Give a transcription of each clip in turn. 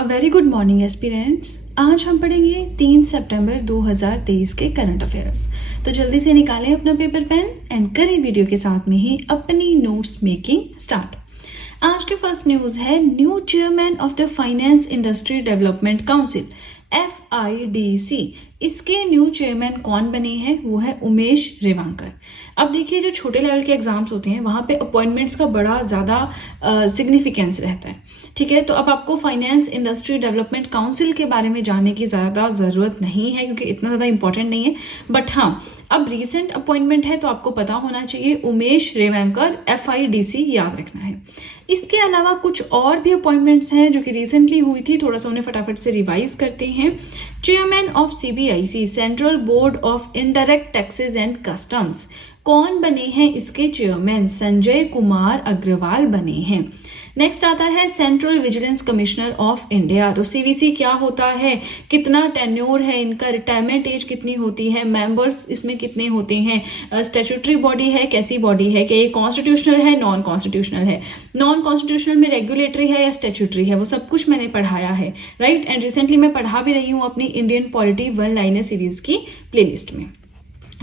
A very good morning aspirants. आज हम पढ़ेंगे 3 सितंबर 2023 के करंट अफेयर्स। तो जल्दी से निकालें अपना पेपर पेन एंड करें वीडियो के साथ में ही अपनी नोट्स मेकिंग स्टार्ट। आज के फर्स्ट न्यूज़ है new chairman of the finance industry development council FIDC। इसके न्यू चेयरमैन कौन बने हैं? वो है उमेश रेवांकर। अब देखिए, जो छोटे लेवल के एग्जाम्स होते हैं वहाँ पे अपॉइंटमेंट्स का बड़ा ज़्यादा सिग्निफिकेंस रहता है। ठीक है, तो अब आपको फाइनेंस इंडस्ट्री डेवलपमेंट काउंसिल के बारे में जानने की ज़्यादा ज़रूरत नहीं है क्योंकि इतना ज़्यादा इंपॉर्टेंट नहीं है। बट हाँ, अब रिसेंट अपॉइंटमेंट है तो आपको पता होना चाहिए उमेश रेवांकर FIDC याद रखना है। इसके अलावा कुछ और भी अपॉइंटमेंट्स हैं जो कि रिसेंटली हुई थी, थोड़ा सा उन्हें फटाफट से रिवाइज करते हैं। Chairman of CBIC central board of indirect taxes and customs, कौन बने हैं इसके चेयरमैन? संजय कुमार अग्रवाल बने हैं। नेक्स्ट आता है central vigilance commissioner of India. तो CVC क्या होता है, कितना टेन्योर है इनका, रिटायरमेंट एज कितनी होती है, मेंबर्स इसमें कितने होते हैं, स्टैट्यूटरी बॉडी है, कैसी बॉडी है, कि ये कॉन्स्टिट्यूशनल है, नॉन कॉन्स्टिट्यूशनल है, नॉन कॉन्स्टिट्यूशनल में रेगुलेटरी है या स्टैट्यूटरी है, वो सब कुछ मैंने पढ़ाया है, राइट। एंड रिसेंटली मैं पढ़ा भी रही हूँ अपनी इंडियन पॉलिटी 1 लाइनर सीरीज की प्लेलिस्ट में।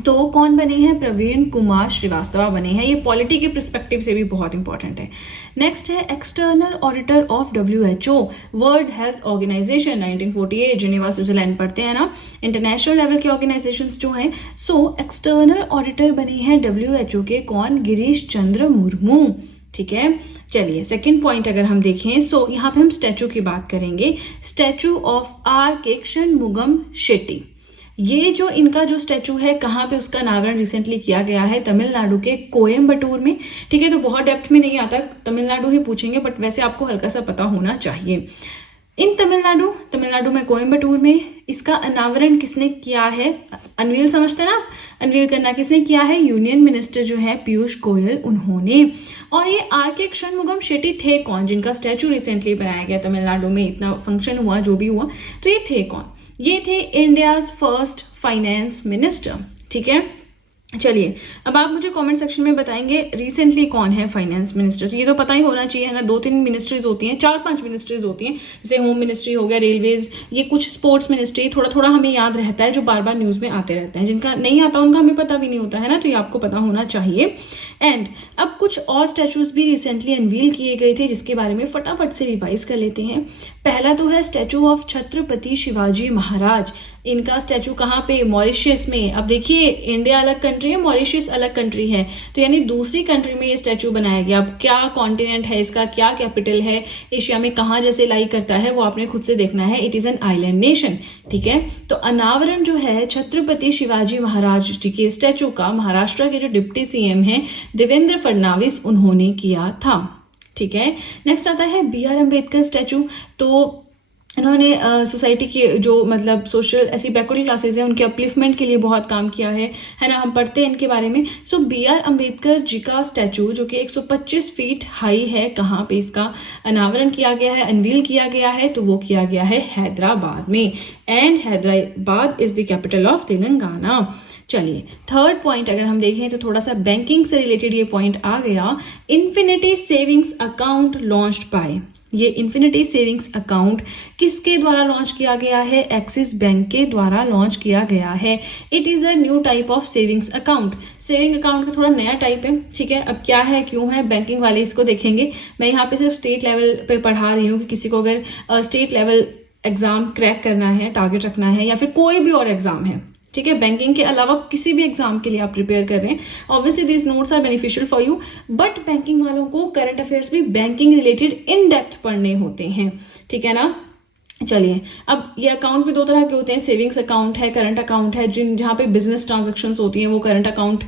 तो कौन बने हैं? प्रवीण कुमार श्रीवास्तव बने हैं। ये पॉलिटी के पर्सपेक्टिव से भी बहुत इंपॉर्टेंट है। नेक्स्ट है external auditor of WHO world health organization 1948, Geneva Switzerland पढ़ते हैं ना, इंटरनेशनल लेवल के ऑर्गेनाइजेशंस जो हैं। सो एक्सटर्नल ऑडिटर बने हैं WHO के कौन? गिरीश चंद्र मुर्मू। ठीक है, चलिए सेकंड पॉइंट अगर हम देखें, सो यहाँ पे हम स्टैचू की बात करेंगे, स्टैचू ऑफ R के षणमुगम शेट्टी। ये जो इनका जो स्टैचू है, कहाँ पे उसका अनावरण रिसेंटली किया गया है? तमिलनाडु के कोयम्बटूर में। ठीक है, तो बहुत डेप्थ में नहीं आता, तमिलनाडु ही पूछेंगे, बट वैसे आपको हल्का सा पता होना चाहिए। इन तमिलनाडु में कोयम्बटूर में इसका अनावरण किसने किया है? अनवील समझते हैं ना, अनवील करना किसने किया है? यूनियन मिनिस्टर जो है पीयूष गोयल, उन्होंने। और ये R के षणमुगम शेट्टी थे कौन, जिनका स्टैचू रिसेंटली बनाया गया तमिलनाडु में, इतना फंक्शन हुआ जो भी हुआ, तो ये थे कौन? ये थे इंडियाज फर्स्ट फाइनेंस मिनिस्टर। ठीक है, चलिए अब आप मुझे कमेंट सेक्शन में बताएंगे रिसेंटली कौन है फाइनेंस मिनिस्टर। तो ये तो पता ही होना चाहिए, है ना। 2-3 मिनिस्ट्रीज होती हैं, 4-5 मिनिस्ट्रीज होती हैं, जैसे होम मिनिस्ट्री हो गया, रेलवेज, ये कुछ स्पोर्ट्स मिनिस्ट्री, थोड़ा थोड़ा हमें याद रहता है, जो बार बार न्यूज में आते रहते हैं। जिनका नहीं आता उनका हमें पता भी नहीं होता है ना, तो ये आपको पता होना चाहिए। एंड अब कुछ और स्टैचूज भी रिसेंटली अनवील किए गए थे, जिसके बारे में फटाफट से रिवाइज कर लेते हैं। पहला तो है स्टैचू ऑफ छत्रपति शिवाजी महाराज। इनका स्टैचू कहाँ पे? मॉरिशस में। अब देखिए, इंडिया अलग कंट्री है, मॉरिशस अलग कंट्री है, तो यानी दूसरी कंट्री में ये स्टैचू बनाया गया। अब क्या कॉन्टिनेंट है इसका, क्या कैपिटल है, एशिया में कहाँ जैसे लाई करता है, वो आपने खुद से देखना है। It is an island nation. ठीक है, तो अनावरण जो है छत्रपति शिवाजी महाराज जी के स्टैचू का महाराष्ट्र के जो डिप्टी CM हैं देवेंद्र फडणवीस, उन्होंने किया था। ठीक है, नेक्स्ट आता है BR अम्बेडकर स्टैचू। तो इन्होंने सोसाइटी की जो मतलब सोशल ऐसी बैकवर्ड क्लासेस हैं उनके अपलिफ्टमेंट के लिए बहुत काम किया है ना, हम पढ़ते हैं इनके बारे में। सो BR अम्बेडकर जी का स्टैचू जो कि 125 फीट हाई है, कहाँ पे इसका अनावरण किया गया है, अनवील किया गया है? तो वो किया गया है हैदराबाद में। And Hyderabad is the capital of Telangana. चलिए थर्ड पॉइंट अगर हम देखें तो थोड़ा सा बैंकिंग से रिलेटेड ये पॉइंट आ गया। Infinity savings account launched by, ये इन्फिनिटी सेविंग्स अकाउंट किसके द्वारा लॉन्च किया गया है? एक्सिस बैंक के द्वारा लॉन्च किया गया है। It is a new type of savings account. Saving account का थोड़ा नया टाइप है। ठीक है, अब क्या है, क्यों है, बैंकिंग वाले इसको देखेंगे। मैं यहाँ पे सिर्फ स्टेट लेवल पे पढ़ा रही हूँ कि किसी को अगर स्टेट लेवल एग्जाम क्रैक करना है, टारगेट रखना है, या फिर कोई भी और एग्जाम है, ठीक है, बैंकिंग के अलावा किसी भी एग्जाम के लिए आप प्रिपेयर कर रहे हैं, obviously this notes are beneficial for you. But banking वालों को करंट अफेयर्स में बैंकिंग रिलेटेड इन डेप्थ पढ़ने होते हैं। ठीक है ना। चलिए, अब ये अकाउंट भी 2 तरह के होते हैं, सेविंग्स अकाउंट है, करंट अकाउंट है। जहाँ पे बिजनेस ट्रांजेक्शन्स होती हैं वो करंट अकाउंट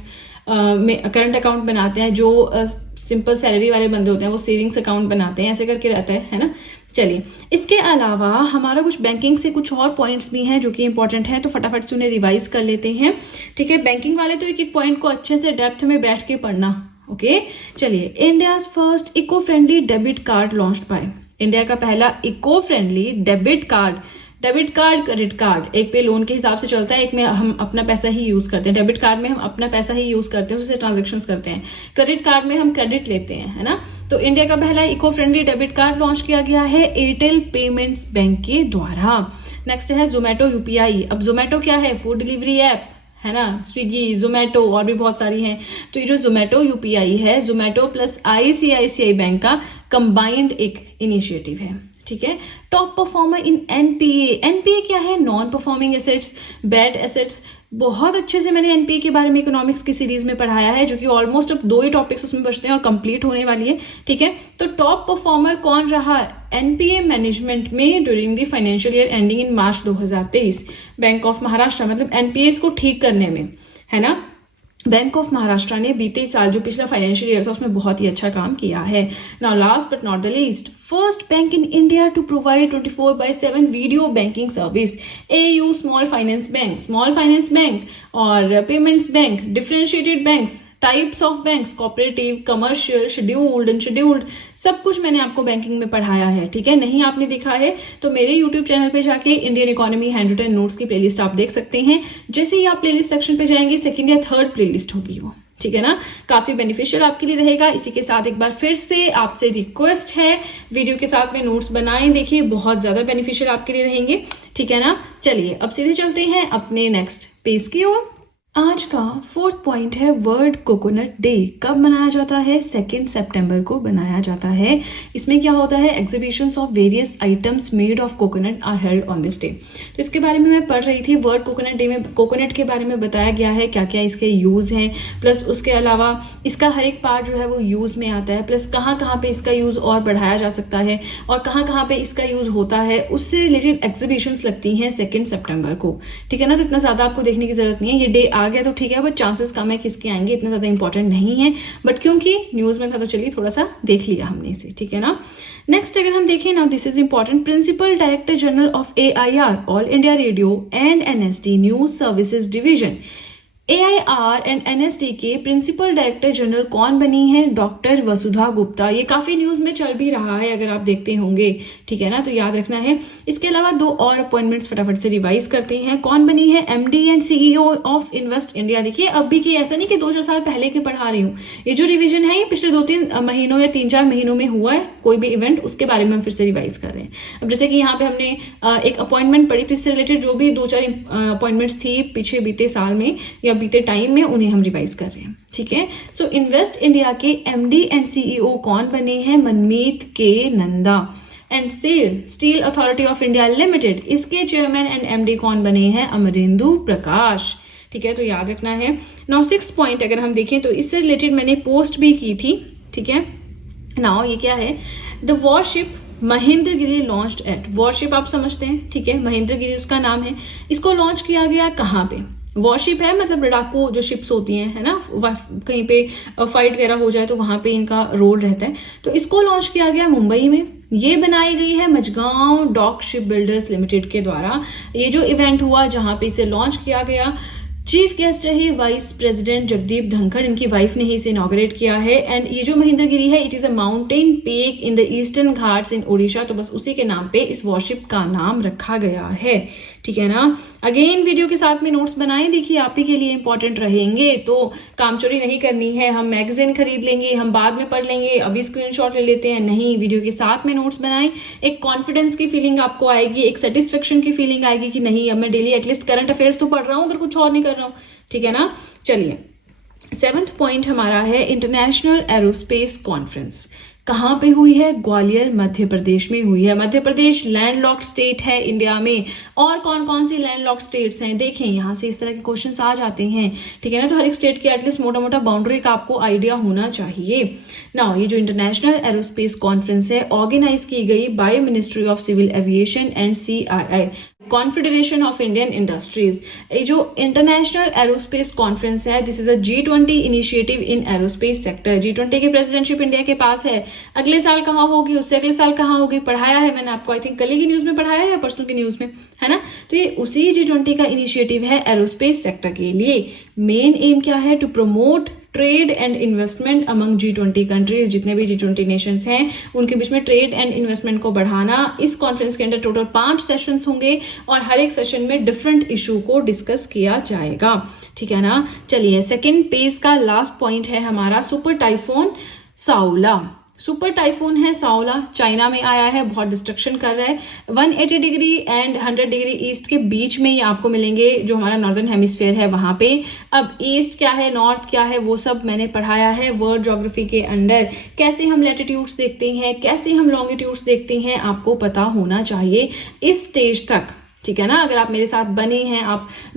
में करंट अकाउंट बनाते हैं। जो सिंपल सैलरी वाले बंदे होते हैं वो सेविंग्स अकाउंट बनाते हैं, ऐसे करके रहता है ना। चलिए, इसके अलावा हमारा कुछ बैंकिंग से कुछ और पॉइंट्स भी हैं जो कि इंपॉर्टेंट हैं, तो फटाफट से उन्हें रिवाइज कर लेते हैं। ठीक है, बैंकिंग वाले तो एक एक पॉइंट को अच्छे से डेप्थ में बैठ के पढ़ना। ओके, चलिए, India's first eco friendly debit card launched by, India का पहला eco friendly debit card debit card, credit card एक पे लोन के हिसाब से चलता है, एक में हम अपना पैसा ही यूज करते हैं। डेबिट कार्ड में हम अपना पैसा ही यूज करते हैं, उससे ट्रांजेक्शन्स करते हैं। क्रेडिट कार्ड में हम क्रेडिट लेते हैं, है ना। तो इंडिया का पहला eco friendly debit card launch किया गया है एयरटेल पेमेंट्स बैंक के द्वारा। नेक्स्ट है जोमेटो यूपीआई। अब जोमेटो क्या है? फूड डिलीवरी ऐप, है ना। स्विगी, जोमेटो और भी बहुत सारी हैं। तो ये जो जोमेटो यूपीआई है, जोमेटो प्लस आईसीआईसीआई बैंक का कंबाइंड एक इनिशिएटिव है, ठीक है। टॉप परफॉर्मर इन एनपीए। एनपीए क्या है? Non performing assets, bad assets. बहुत अच्छे से मैंने एनपीए के बारे में इकोनॉमिक्स की सीरीज में पढ़ाया है, जो कि ऑलमोस्ट अब 2 ही टॉपिक्स उसमें बचते हैं और कंप्लीट होने वाली है, ठीक है। तो टॉप परफॉर्मर कौन रहा एनपीए मैनेजमेंट में during the financial year ending in March 2023? Bank of Maharashtra, मतलब एनपीए को ठीक करने में, है ना। बैंक ऑफ महाराष्ट्र ने बीते साल जो पिछला फाइनेंशियल ईयर था उसमें बहुत ही अच्छा काम किया है। Now last but not the least, first bank in India to provide 24/7 video banking service. AU small finance bank और payments bank, differentiated banks, types of banks, cooperative, commercial, scheduled, unscheduled, सब कुछ मैंने आपको बैंकिंग में पढ़ाया है, ठीक है। नहीं आपने देखा है तो मेरे यूट्यूब चैनल पे जाके Indian economy hand written notes की प्लेलिस्ट आप देख सकते हैं। जैसे ही आप प्लेलिस्ट सेक्शन पे जाएंगे, 2nd या 3rd प्लेलिस्ट होगी वो, ठीक है ना। काफी बेनिफिशियल आपके लिए रहेगा। इसी के साथ एक बार फिर से आपसे रिक्वेस्ट है, वीडियो के साथ में नोट्स बनाएं, देखिए बहुत ज्यादा बेनिफिशियल आपके लिए रहेंगे, ठीक है ना। चलिए अब सीधे चलते हैं अपने नेक्स्ट पेज की ओर। आज का 4th पॉइंट है वर्ल्ड कोकोनट डे। कब मनाया जाता है? 2 सितंबर को बनाया जाता है। इसमें क्या होता है? Exhibitions of various items made of coconut are held on this day. तो इसके बारे में मैं पढ़ रही थी। वर्ल्ड कोकोनट डे में कोकोनट के बारे में बताया गया है, क्या क्या इसके यूज हैं, प्लस उसके अलावा इसका हर एक पार्ट जो है वो यूज में आता है, प्लस कहाँ कहाँ पे इसका यूज और बढ़ाया जा सकता है और कहाँ कहाँ पे इसका यूज होता है, उससे रिलेटेड एग्जीबिशंस लगती हैं 2 सितंबर को, ठीक है ना। तो इतना ज्यादा आपको देखने की जरूरत नहीं है, ये डे आ गया तो ठीक है, बट चांसेस कम है किसके आएंगे, इतना ज्यादा इंपॉर्टेंट नहीं है, बट क्योंकि न्यूज में था तो चलिए थोड़ा सा देख लिया हमने इसे, ठीक है ना। नेक्स्ट अगर हम देखें ना, this is important, principal director general of AIR all India radio and NSD news services division. AIR and NSD के प्रिंसिपल डायरेक्टर जनरल कौन बनी है? डॉक्टर वसुधा गुप्ता। ये काफी न्यूज में चल भी रहा है, अगर आप देखते होंगे, ठीक है ना, तो याद रखना है। इसके अलावा 2 और अपॉइंटमेंट्स फटाफट से रिवाइज करते हैं। कौन बनी है? MD and CEO of invest India. देखिए अब भी कि ऐसा नहीं कि 2-4 साल पहले के पढ़ा रही हूँ, ये जो रिविजन है ये पिछले 2-3 महीनों या 3-4 महीनों में हुआ है, कोई भी इवेंट, उसके बारे में हम फिर से रिवाइज कर रहे हैं। अब जैसे कि यहाँ पे हमने एक अपॉइंटमेंट पढ़ी, तो इससे रिलेटेड जो भी 2-4 अपॉइंटमेंट्स थी पीछे बीते साल में या बीते टाइम में, उन्हें हम रिवाइज कर रहे हैं, ठीक है। सो इन्वेस्ट इंडिया के MD एंड CEO कौन बने हैं? Manmeet K Nanda. And sail steel authority of India limited, इसके चेयरमैन एंड MD कौन बने हैं? अमरेंदु प्रकाश, ठीक है, तो याद रखना है। नाउ 6th पॉइंट अगर हम देखें तो इससे रिलेटेड मैंने पोस्ट भी की थी, ठीक है। नाउ ये क्या है? The warship Mahendragiri launched at. Warship आप समझते हैं, ठीक है, महेंद्रगिरी उसका नाम है। इसको लॉन्च किया गया कहाँ पे? वॉरशिप है मतलब लड़ाकू जो शिप्स होती हैं, है ना, कहीं पे फाइट वगैरह हो जाए तो वहां पे इनका रोल रहता है। तो इसको लॉन्च किया गया मुंबई में। ये बनाई गई है Mazagon dock ship builders limited के द्वारा। ये जो इवेंट हुआ जहां पे इसे लॉन्च किया गया, चीफ गेस्ट रहे वाइस प्रेसिडेंट जगदीप धनखड़, इनकी वाइफ ने ही इसे इनॉग्रेट किया है। एंड ये जो महेंद्रगिरी है, it is a mountain peak in the Eastern Ghats in Odisha, तो बस उसी के नाम पे इस वॉरशिप का नाम रखा गया है, ठीक है ना। अगेन वीडियो के साथ में नोट्स बनाएं, देखिए आप ही के लिए इंपॉर्टेंट रहेंगे, तो कामचोरी नहीं करनी है। हम मैगजीन खरीद लेंगे, हम बाद में पढ़ लेंगे, अभी स्क्रीनशॉट ले लेते हैं, नहीं, वीडियो के साथ में नोट्स बनाएं। एक कॉन्फिडेंस की फीलिंग आपको आएगी, एक सेटिस्फेक्शन की फीलिंग आएगी कि नहीं अब मैं डेली एटलीस्ट करंट अफेयर्स तो पढ़ रहा हूँ, अगर कुछ और नहीं कर रहा हूँ, ठीक है ना। चलिए 7th पॉइंट हमारा है इंटरनेशनल एरोस्पेस कॉन्फ्रेंस। कहाँ पे हुई है? ग्वालियर मध्य प्रदेश में हुई है। मध्य प्रदेश लैंडलॉक्ड स्टेट है इंडिया में। और कौन कौन सी लैंडलॉक्ड स्टेट्स हैं देखें, यहाँ से इस तरह के क्वेश्चंस आ जाते हैं, ठीक है ना। तो हर एक स्टेट की एटलीस्ट मोटा मोटा बाउंड्री का आपको आइडिया होना चाहिए। ना ये जो इंटरनेशनल एरोस्पेस कॉन्फ्रेंस है ऑर्गेनाइज की गई by ministry of civil aviation and CII, confederation of Indian industries. ये जो इंटरनेशनल एरोस्पेस कॉन्फ्रेंस है, this is a G20 initiative in aerospace sector. G20 की प्रेसिडेंटशिप इंडिया के पास है। अगले साल कहाँ होगी, उससे अगले साल कहाँ होगी, पढ़ाया है मैंने आपको, आई थिंक कल की न्यूज में पढ़ाया है या परसों की न्यूज में, है ना। तो ये उसी G20 का इनिशिएटिव है एरोस्पेस सेक्टर के लिए। मेन एम क्या है? To promote trade and investment among G20 countries, जितने भी G20 नेशंस हैं उनके बीच में ट्रेड एंड इन्वेस्टमेंट को बढ़ाना। इस कॉन्फ्रेंस के अंदर टोटल 5 सेशंस होंगे और हर एक सेशन में डिफरेंट इशू को डिस्कस किया जाएगा, ठीक है ना। चलिए, सेकेंड पेज का लास्ट पॉइंट है हमारा सुपर टाइफून साओला। सुपर टाइफून है साओला, चाइना में आया है, बहुत डिस्ट्रक्शन कर रहा है। 180 डिग्री एंड 100 डिग्री ईस्ट के बीच में ये आपको मिलेंगे, जो हमारा नॉर्दर्न हेमिस्फीयर है वहां पे। अब ईस्ट क्या है, नॉर्थ क्या है, वो सब मैंने पढ़ाया है वर्ल्ड ज्योग्राफी के अंडर। कैसे हम लैटिट्यूड्स देखते हैं, कैसे हम लॉन्गिट्यूड्स देखते हैं, आपको पता होना चाहिए इस स्टेज तक, ठीक है ना। अगर आप मेरे साथ बने हैं,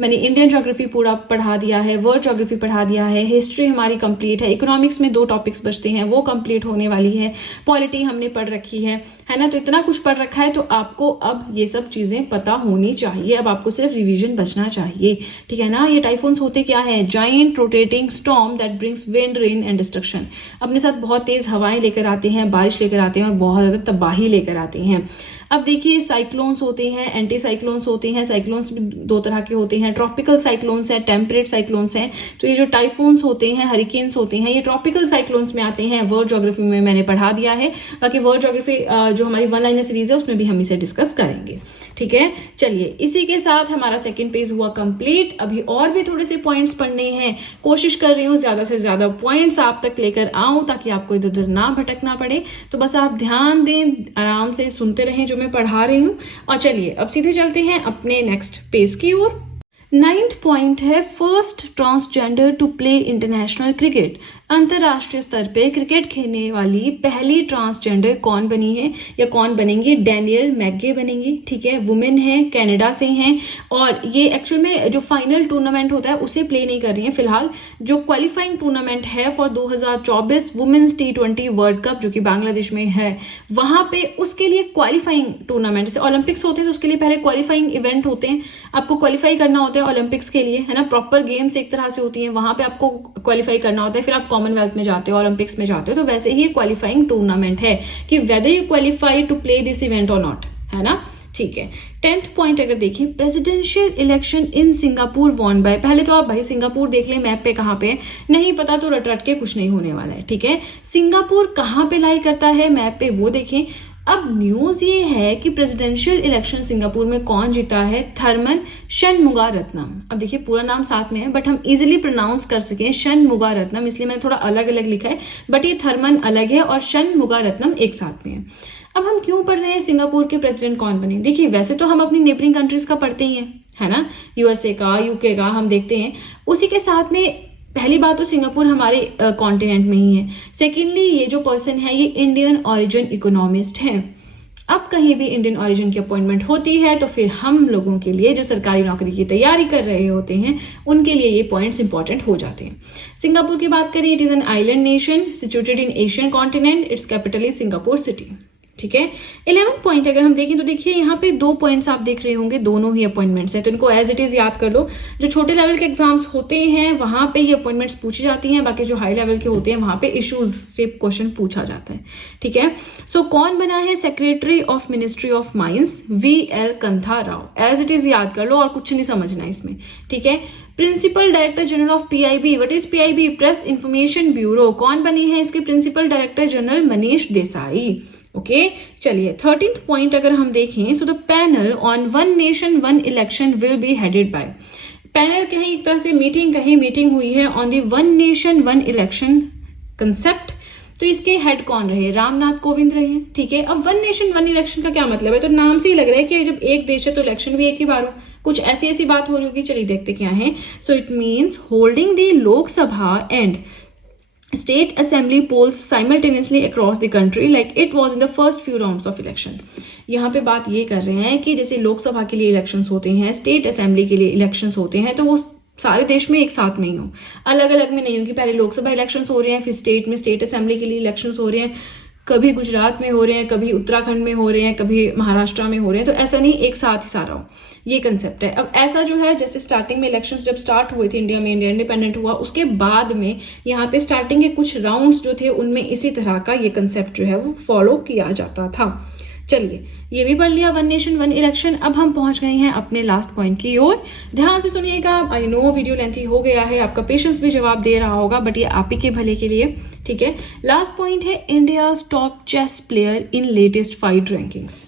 मैंने इंडियन ज्योग्राफी पूरा पढ़ा दिया है, वर्ल्ड ज्योग्राफी पढ़ा दिया है, हिस्ट्री हमारी कंप्लीट है, इकोनॉमिक्स में 2 टॉपिक्स बचते हैं वो कंप्लीट होने वाली है, पॉलिटी हमने पढ़ रखी है ना। तो इतना कुछ पढ़ रखा है तो आपको अब ये सब चीजें पता होनी चाहिए। अब आपको सिर्फ रिवीजन बचना चाहिए, ठीक है ना। ये टाइफून्स होते क्या है, giant rotating storm that brings wind, rain and destruction. अपने साथ बहुत तेज हवाएं लेकर आते हैं, बारिश लेकर आते हैं और बहुत ज्यादा तबाही लेकर आते हैं। अब देखिए, साइक्लोन्स होते हैं, एंटी साइक्लोन्स होते हैं। साइक्लोन्स भी 2 तरह के होते हैं, ट्रॉपिकल साइक्लोन्स है, टेम्परेट साइक्लोन्स हैं। तो ये जो टाइफून्स होते हैं, हरिकेन्स होते हैं, ये ट्रॉपिकल साइक्लोन्स में आते हैं। वर्ल्ड ज्योग्राफी में मैंने पढ़ा दिया है, बाकी वर्ल्ड ज्योग्राफी जो हमारी 1 लाइनर सीरीज है उसमें भी हम इसे डिस्कस करेंगे, ठीक है। चलिए, इसी के साथ हमारा सेकेंड पेज हुआ कंप्लीट। अभी और भी थोड़े से पॉइंट्स पढ़ने हैं, कोशिश कर रही हूँ ज्यादा से ज्यादा पॉइंट्स आप तक लेकर आऊं ताकि आपको इधर उधर ना भटकना पड़े। तो बस आप ध्यान दें, आराम से सुनते रहें जो मैं पढ़ा रही हूँ। और चलिए अब सीधे चलते हैं अपने नेक्स्ट पेज की ओर। 9th पॉइंट है first transgender to play international cricket. अंतरराष्ट्रीय स्तर पे क्रिकेट खेलने वाली पहली ट्रांसजेंडर कौन बनी है या कौन बनेंगी, डैनियल मैकगे बनेंगी, ठीक है। वुमेन है, कनाडा से हैं और ये एक्चुअल में जो फाइनल टूर्नामेंट होता है उसे प्ले नहीं कर रही हैं फिलहाल। जो क्वालिफाइंग टूर्नामेंट है for 2024 women's T20 world cup जो कि बांग्लादेश में है, वहां पे उसके लिए क्वालिफाइंग टूर्नामेंट, जैसे ओलंपिक्स होते हैं तो उसके लिए पहले क्वालिफाइंग इवेंट होते हैं, आपको क्वालिफाई करना होता है ओलंपिक्स के लिए, है ना। प्रॉपर गेम्स एक तरह से होती हैं, वहां पे आपको क्वालिफाई करना होता है, फिर आप कॉमनवेल्थ में जाते हो, ओलंपिक्स में जाते हो। तो वैसे ही क्वालिफाइंग टूर्नामेंट है कि whether you qualify to play this event और नॉट, है ना, ठीक है। 10th पॉइंट अगर देखें, presidential election in Singapore won by. पहले तो आप भाई सिंगापुर देख लें मैप पे कहाँ पे है, नहीं पता तो रट रट के कुछ नहीं होने वाला है, ठीक है। सिंगापुर कहाँ पे लाई करता है मैप पे वो देखें। अब न्यूज ये है कि प्रेसिडेंशियल इलेक्शन सिंगापुर में कौन जीता है, थर्मन शनमुगारत्नम। अब देखिए पूरा नाम साथ में है बट हम इजीली प्रोनाउंस कर सकें शनमुगारत्नम, इसलिए मैंने थोड़ा अलग अलग लिखा है, बट ये थर्मन अलग है और शनमुगारत्नम एक साथ में है। अब हम क्यों पढ़ रहे हैं सिंगापुर के प्रेसिडेंट कौन बने। देखिए वैसे तो हम अपनी नेबरिंग कंट्रीज का पढ़ते ही हैं, है ना, यूएसए का, यूके का हम देखते हैं। उसी के साथ में पहली बात तो सिंगापुर हमारे कॉन्टिनेंट में ही है। सेकेंडली ये जो पर्सन है ये इंडियन ओरिजिन इकोनॉमिस्ट है। अब कहीं भी इंडियन ओरिजिन की अपॉइंटमेंट होती है तो फिर हम लोगों के लिए जो सरकारी नौकरी की तैयारी कर रहे होते हैं उनके लिए ये पॉइंट्स इंपॉर्टेंट हो जाते हैं। सिंगापुर की बात करें, it is an island nation situated in Asian continent, it's capital is Singapore city, ठीक है। 11th पॉइंट अगर हम देखें तो देखिए यहाँ पे 2 पॉइंट्स आप देख रहे होंगे, दोनों ही अपॉइंटमेंट्स हैं, तो इनको एज इट इज याद कर लो। जो छोटे लेवल के एग्जाम्स होते हैं वहां पे ये अपॉइंटमेंट्स पूछी जाती हैं, बाकी जो हाई लेवल के होते हैं वहां पे इश्यूज से क्वेश्चन पूछा जाता है, ठीक है। सो कौन बना है secretary of ministry of mines, VL Kantha Rao, as it is याद कर लो और कुछ नहीं समझना इसमें, ठीक है। Principal director general of PIB, what is PIB, press information bureau, कौन बनी है इसके principal director general Manish Desai, okay. चलिए 13th पॉइंट अगर हम देखें, so the panel on one nation one election will be headed by. Panel कहीं एक तरह से मीटिंग, कहीं मीटिंग हुई है on the one nation one election concept, तो इसके हेड कौन रहे, रामनाथ कोविंद रहे, ठीक है। अब वन नेशन वन इलेक्शन का क्या मतलब है, तो नाम से ही लग रहा है कि जब एक देश है तो इलेक्शन भी एक ही बार हो, कुछ ऐसी बात हो रही होगी। चलिए देखते क्या है। So it means holding the Lok Sabha and state assembly polls simultaneously across the country like it was in the first few rounds of election। यहाँ पे बात ये कर रहे हैं कि जैसे लोकसभा के लिए इलेक्शंस होते हैं, स्टेट असेंबली के लिए इलेक्शंस होते हैं, तो वो सारे देश में एक साथ नहीं हो, अलग अलग में नहीं हो कि पहले लोकसभा इलेक्शंस हो रहे हैं फिर स्टेट में स्टेट असेंबली के लिए इलेक्शंस हो रहे हैं, कभी गुजरात में हो रहे हैं, कभी उत्तराखंड में हो रहे हैं, कभी महाराष्ट्र में हो रहे हैं, तो ऐसा नहीं एक साथ ही सारा हो, ये कंसेप्ट है। अब ऐसा जो है जैसे स्टार्टिंग में इलेक्शंस जब स्टार्ट हुए थे इंडिया में, इंडिया इंडिपेंडेंट हुआ उसके बाद में यहाँ पे स्टार्टिंग के कुछ राउंड्स जो थे उनमें इसी तरह का ये कंसेप्ट जो है वो फॉलो किया जाता था, चलिए, ये भी पढ़ लिया वन नेशन वन इलेक्शन। अब हम पहुंच गए हैं अपने लास्ट पॉइंट की ओर। ध्यान से सुनिएगा। आई नो वीडियो लेंथी हो गया है, आपका पेशेंस भी जवाब दे रहा होगा, बट ये आप ही के भले के लिए, ठीक है। लास्ट पॉइंट है India top chess player in latest fight rankings.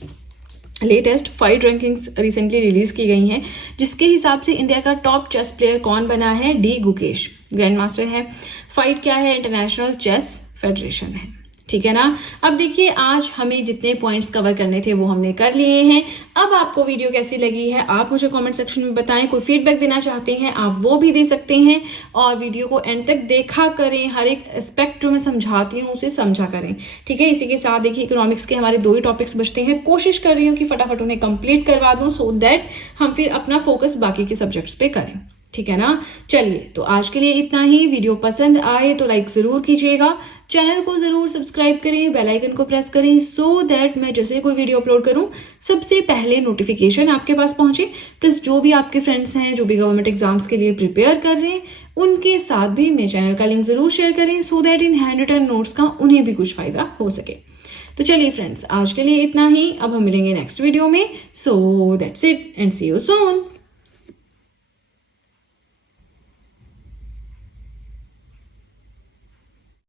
Latest fight rankings recently release की गई हैं, जिसके हिसाब से इंडिया का टॉप चेस प्लेयर कौन बना है? डी गुकेश, ग्रैंड मास्टर है। फाइट क्या है? इंटरनेशनल चेस फेडरेशन है, ठीक है ना। अब देखिए, आज हमें जितने पॉइंट्स कवर करने थे वो हमने कर लिए हैं। अब आपको वीडियो कैसी लगी है आप मुझे कमेंट सेक्शन में बताएं। कोई फीडबैक देना चाहते हैं आप वो भी दे सकते हैं, और वीडियो को एंड तक देखा करें। हर एक एस्पेक्ट जो मैं समझाती हूँ उसे समझा करें, ठीक है। इसी के साथ देखिए, इकोनॉमिक्स के हमारे 2 ही टॉपिक्स बचते हैं। कोशिश कर रही हूँ कि फटाफट उन्हें कंप्लीट करवा दूँ, सो दैट हम फिर अपना फोकस बाकी के सब्जेक्ट्स पे करें, ठीक है ना। चलिए, तो आज के लिए इतना ही। वीडियो पसंद आए तो लाइक जरूर कीजिएगा, चैनल को जरूर सब्सक्राइब करें, बेल आइकन को प्रेस करें, सो दैट मैं जैसे कोई वीडियो अपलोड करूं सबसे पहले नोटिफिकेशन आपके पास पहुंचे। प्लस जो भी आपके फ्रेंड्स हैं जो भी गवर्नमेंट एग्जाम्स के लिए प्रिपेयर कर रहे हैं, उनके साथ भी मेरे चैनल का लिंक जरूर शेयर करें, so that in hand written notes का उन्हें भी कुछ फायदा हो सके। तो चलिए फ्रेंड्स, आज के लिए इतना ही। अब हम मिलेंगे नेक्स्ट वीडियो में। So that's it and see you soon.